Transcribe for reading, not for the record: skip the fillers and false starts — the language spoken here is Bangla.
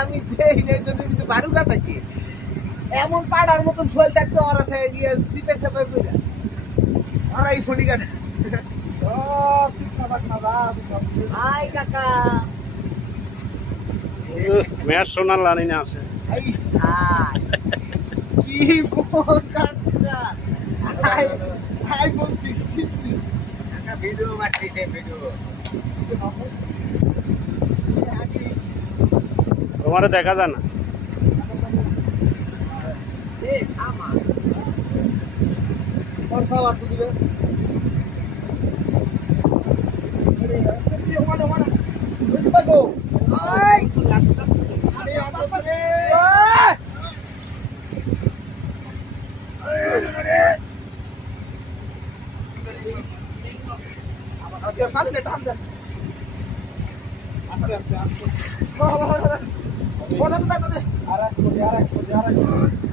আমি বারুগা থাকি এমন পাড়ার মতন শোল থাকতো ওরা থেকে গিয়ে সিপে চেপে করে ওরা এই শনি কাটে সব হাই কাকা মেয়ার সোনার লানি না আছে হাই হাই কি বল কাকা হাই বলছি কাকা ভিডিও মারতেছে ভিডিও তোমারে দেখা যায় না আরেক